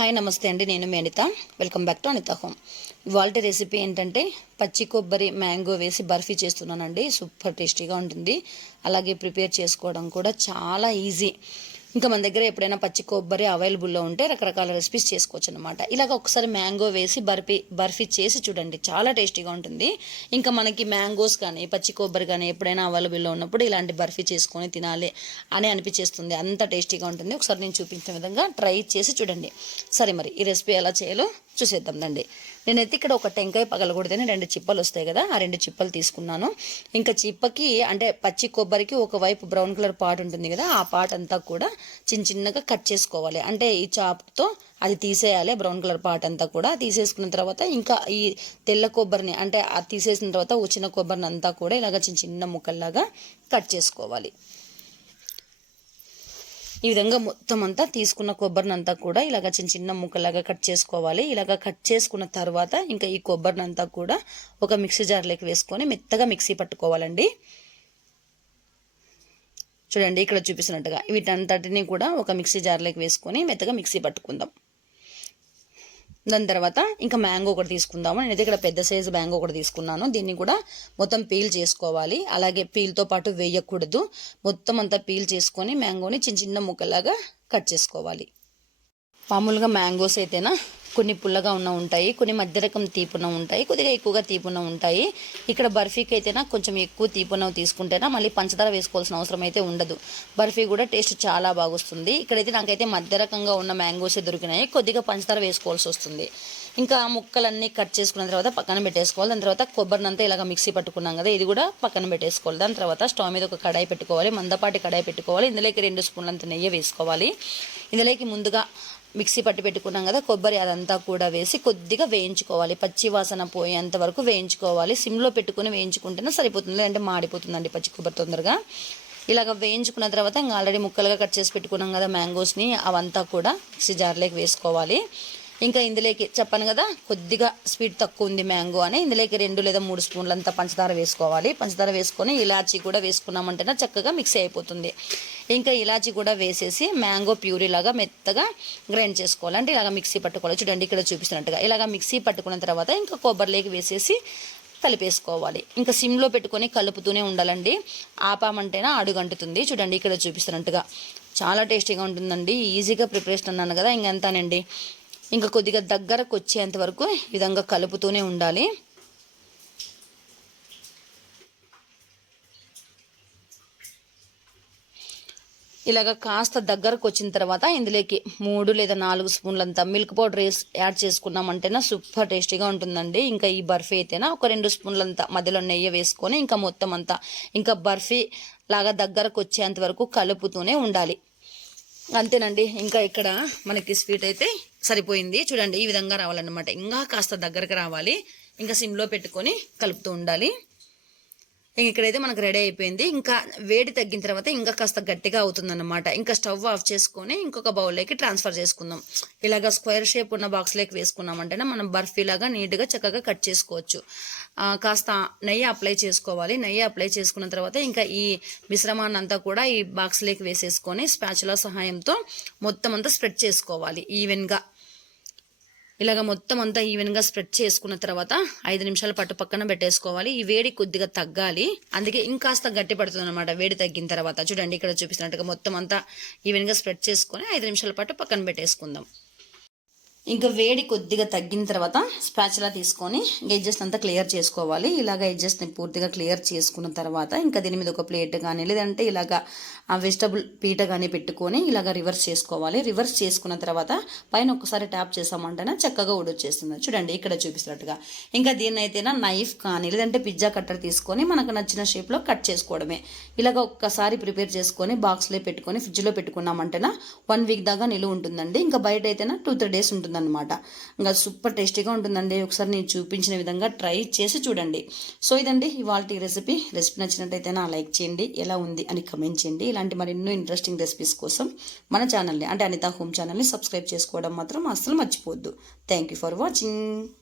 Hi నమస్తే అండి. నేను మీ Anitha. Welcome back to Anitha home ఇవాళ రెసిపీ ఏంటంటే పచ్చి కొబ్బరి మ్యాంగో వేసి బర్ఫీ చేస్తున్నానండి. సూపర్ టేస్టీగా ఉంటుంది. అలాగే ప్రిపేర్ చేసుకోవడం కూడా చాలా ఈజీ. ఇంకా మన దగ్గర ఎప్పుడైనా పచ్చి కొబ్బరి అవైలబుల్లో ఉంటే రకరకాల రెసిపీస్ చేసుకోవచ్చు అనమాట ఇలాగ ఒకసారి మ్యాంగో వేసి బర్ఫీ బర్ఫీ చేసి చూడండి చాలా టేస్టీగా ఉంటుంది. ఇంకా మనకి మ్యాంగోస్ కానీ పచ్చి కొబ్బరి కానీ ఎప్పుడైనా అవైలబుల్లో ఉన్నప్పుడు ఇలాంటి బర్ఫీ చేసుకొని తినాలి అని అనిపించేస్తుంది. అంత టేస్టీగా ఉంటుంది. ఒకసారి నేను చూపించిన విధంగా ట్రై చేసి చూడండి. సరే మరి ఈ రెసిపీ ఎలా చేయాలో చూసేద్దాం దండి నేనైతే ఇక్కడ ఒక టెంకాయ పగలకూడదని రెండు చిప్పలు వస్తాయి కదా ఆ రెండు చిప్పలు తీసుకున్నాను. ఇంకా చిప్పకి అంటే పచ్చి కొబ్బరికి ఒకవైపు బ్రౌన్ కలర్ పార్ట్ ఉంటుంది కదా ఆ పార్ట్ అంతా కూడా చిన్న చిన్నగా కట్ చేసుకోవాలి. అంటే ఈ చాప్తో అది తీసేయాలి బ్రౌన్ కలర్ పార్ట్ అంతా కూడా. తీసేసుకున్న తర్వాత ఇంకా ఈ తెల్ల కొబ్బరిని అంటే అది తీసేసిన తర్వాత వచ్చిన కొబ్బరిని అంతా కూడా ఇలాగ చిన్న చిన్న ముక్కల్లాగా కట్ చేసుకోవాలి. ఈ విధంగా మొత్తం అంతా తీసుకున్న కొబ్బరిని అంతా కూడా ఇలాగ చిన్న చిన్న ముక్కలాగా కట్ చేసుకోవాలి. ఇలాగ కట్ చేసుకున్న తర్వాత ఇంకా ఈ కొబ్బరిని అంతా కూడా ఒక మిక్సీ జార్లోకి వేసుకొని మెత్తగా మిక్సీ పట్టుకోవాలండి. చూడండి ఇక్కడ చూపిస్తున్నట్టుగా వీటంతటిని కూడా ఒక మిక్సీ జార్లోకి వేసుకొని మెత్తగా మిక్సీ పట్టుకుందాం. దాని తర్వాత ఇంకా మ్యాంగో ఒకటి తీసుకుందాము. నేనైతే ఇక్కడ పెద్ద సైజు మ్యాంగో ఒకటి తీసుకున్నాను. దీన్ని కూడా మొత్తం పీల్ చేసుకోవాలి. అలాగే పీల్తో పాటు వేయకూడదు. మొత్తం అంతా పీల్ చేసుకొని మ్యాంగోని చిన్న చిన్న ముక్కలాగా కట్ చేసుకోవాలి. మామూలుగా మ్యాంగోస్ అయితేనా కొన్ని పుల్లగా ఉన్న ఉంటాయి కొన్ని మధ్య రకం తీపున ఉంటాయి కొద్దిగా ఎక్కువగా తీపున ఉంటాయి. ఇక్కడ బర్ఫీకి అయితేనా కొంచెం ఎక్కువ తీపున తీసుకుంటేనా మళ్ళీ పంచదార వేసుకోవాల్సిన అవసరం అయితే ఉండదు. బర్ఫీ కూడా టేస్ట్ చాలా బాగుస్తుంది. ఇక్కడైతే నాకైతే మధ్య రకంగా ఉన్న మ్యాంగోసే దొరికినాయి కొద్దిగా పంచదార వేసుకోవాల్సి వస్తుంది. ఇంకా ముక్కలన్నీ కట్ చేసుకున్న తర్వాత పక్కన పెట్టేసుకోవాలి. దాని తర్వాత కొబ్బరినంతా ఇలాగ మిక్సీ పట్టుకున్నాం కదా ఇది కూడా పక్కన పెట్టేసుకోవాలి. దాని తర్వాత స్టవ్ మీద ఒక కడాయి పెట్టుకోవాలి మందపాటి కడాయి పెట్టుకోవాలి. ఇందులోకి రెండు స్పూన్లంత నెయ్యి వేసుకోవాలి. ఇందులోకి ముందుగా మిక్సీ పట్టి పెట్టుకున్నాం కదా కొబ్బరి అదంతా కూడా వేసి కొద్దిగా వేయించుకోవాలి. పచ్చి వాసన పోయేంత వరకు వేయించుకోవాలి. సిమ్లో పెట్టుకుని వేయించుకుంటేనే సరిపోతుంది. లేదంటే మాడిపోతుందండి పచ్చి కొబ్బరి తొందరగా. ఇలాగ వేయించుకున్న తర్వాత ఇంకా ఆల్రెడీ ముక్కలుగా కట్ చేసి పెట్టుకున్నాం కదా మ్యాంగోస్ని అవంతా కూడా మిక్సీ జార్లోకి వేసుకోవాలి. ఇంకా ఇందులోకి చెప్పాను కదా కొద్దిగా స్వీట్ తక్కువ ఉంది మ్యాంగో అని. ఇందులోకి రెండు లేదా మూడు స్పూన్లంతా పంచదార వేసుకోవాలి. పంచదార వేసుకొని ఇలాచీ కూడా వేసుకున్నామంటేనే చక్కగా మిక్స్ అయిపోతుంది. ఇంకా ఇలాచి కూడా వేసేసి మ్యాంగో ప్యూరీ లాగా మెత్తగా గ్రైండ్ చేసుకోవాలి. అంటే ఇలాగ మిక్సీ పట్టుకోవాలి. చూడండి ఇక్కడ చూపిస్తున్నట్టుగా. ఇలాగ మిక్సీ పట్టుకున్న తర్వాత ఇంకా కొబ్బరిలోకి వేసేసి కలిపేసుకోవాలి ఇంకా సిమ్లో పెట్టుకొని కలుపుతూనే ఉండాలండి. ఆపామంటేనా అడుగంటుతుంది. చూడండి ఇక్కడ చూపిస్తున్నట్టుగా. చాలా టేస్టీగా ఉంటుందండి. ఈజీగా ప్రిపరేషన్ అన్నాను కదా ఇంకంతానండి ఇంకా కొద్దిగా దగ్గరకు వచ్చేంత వరకు ఈ విధంగా కలుపుతూనే ఉండాలి. ఇలాగ కాస్త దగ్గరకు వచ్చిన తర్వాత ఇందులోకి మూడు లేదా నాలుగు స్పూన్లంతా మిల్క్ పౌడర్ వేసి యాడ్ చేసుకున్నామంటేనా సూపర్ టేస్టీగా ఉంటుందండి. ఇంకా ఈ బర్ఫీ అయితేనా ఒక రెండు స్పూన్లంతా మధ్యలో నెయ్యి వేసుకొని ఇంకా మొత్తం అంతా ఇంకా బర్ఫీ లాగా దగ్గరకు వచ్చేంత వరకు కలుపుతూనే ఉండాలి. అంతేనండి. ఇంకా ఇక్కడ మనకి స్వీట్ అయితే సరిపోయింది. చూడండి ఈ విధంగా రావాలన్నమాట. ఇంకా కాస్త దగ్గరకు రావాలి. ఇంకా సిమ్లో పెట్టుకొని కలుపుతూ ఉండాలి. ఇక్కడైతే మనకు రెడీ అయిపోయింది. ఇంకా వేడి తగ్గిన తర్వాత ఇంకా కాస్త గట్టిగా అవుతుందన్నమాట. ఇంకా స్టవ్ ఆఫ్ చేసుకొని ఇంకొక బౌల్లోకి ట్రాన్స్ఫర్ చేసుకుందాం. ఇలాగ స్క్వేర్ షేప్ ఉన్న బాక్స్లోకి వేసుకున్నామంటేనే మనం బర్ఫీ లాగా నీట్గా చక్కగా కట్ చేసుకోవచ్చు. కాస్త నెయ్యి అప్లై చేసుకోవాలి. నెయ్యి అప్లై చేసుకున్న తర్వాత ఇంకా ఈ మిశ్రమాన్ని అంతా కూడా ఈ బాక్స్లోకి వేసేసుకొని స్పాచుల సహాయంతో మొత్తం అంతా స్ప్రెడ్ చేసుకోవాలి. ఈవెన్గా ఇలాగ మొత్తం అంతా ఈవెన్గా స్ప్రెడ్ చేసుకున్న తర్వాత ఐదు నిమిషాల పట్టు పక్కన పెట్టేసుకోవాలి. ఈ వేడి కొద్దిగా తగ్గాలి. అందుకే ఇంకాస్త గట్టి పడుతుంది అనమాట వేడి తగ్గిన తర్వాత. చూడండి ఇక్కడ చూపిస్తున్నట్టుగా మొత్తం అంతా ఈవెన్గా స్ప్రెడ్ చేసుకొని ఐదు నిమిషాల పాటు పక్కన పెట్టేసుకుందాం. ఇంకా వేడి కొద్దిగా తగ్గిన తర్వాత స్పాచులా తీసుకొని ఎడ్జస్ట్ అంతా క్లియర్ చేసుకోవాలి. ఇలాగ ఎడ్జస్ట్ని పూర్తిగా క్లియర్ చేసుకున్న తర్వాత ఇంకా దీని మీద ఒక ప్లేట్ కానీ లేదంటే ఇలాగ ఆ వెజిటబుల్ పీట కానీ పెట్టుకొని ఇలాగ రివర్స్ చేసుకోవాలి. రివర్స్ చేసుకున్న తర్వాత పైన ఒకసారి ట్యాప్ చేసామంటేనే చక్కగా ఉడొచ్చేస్తుంది చూడండి ఇక్కడ చూపిస్తున్నట్టుగా. ఇంకా దీన్ని అయితేనా నైఫ్ కానీ లేదంటే పిజ్జా కట్టర్ తీసుకొని మనకు నచ్చిన షేప్లో కట్ చేసుకోవడమే. ఇలాగ ఒక్కసారి ప్రిపేర్ చేసుకొని బాక్స్లో పెట్టుకొని ఫ్రిడ్జ్లో పెట్టుకున్నామంటేనా వన్ వీక్ దాకా నిలువ ఉంటుందండి. ఇంకా బయట అయితేనా టూ త్రీ డేస్ ఉంటుంది. అనమాట ఇంకా సూపర్ టేస్టీగా ఉంటుందండి. ఒకసారి నేను చూపించిన విధంగా ట్రై చేసి చూడండి. సో ఇదండి ఇవాళ రెసిపీ. రెసిపీ నచ్చినట్టయితే నా లైక్ చేయండి. ఎలా ఉంది అని కమెంట్ చేయండి. ఇలాంటి మరెన్నో ఇంట్రెస్టింగ్ రెసిపీస్ కోసం మన ఛానల్ని అంటే అనిత హోమ్ ఛానల్ని సబ్స్క్రైబ్ చేసుకోవడం మాత్రం అస్సలు మర్చిపోవద్దు. Thank you for watching.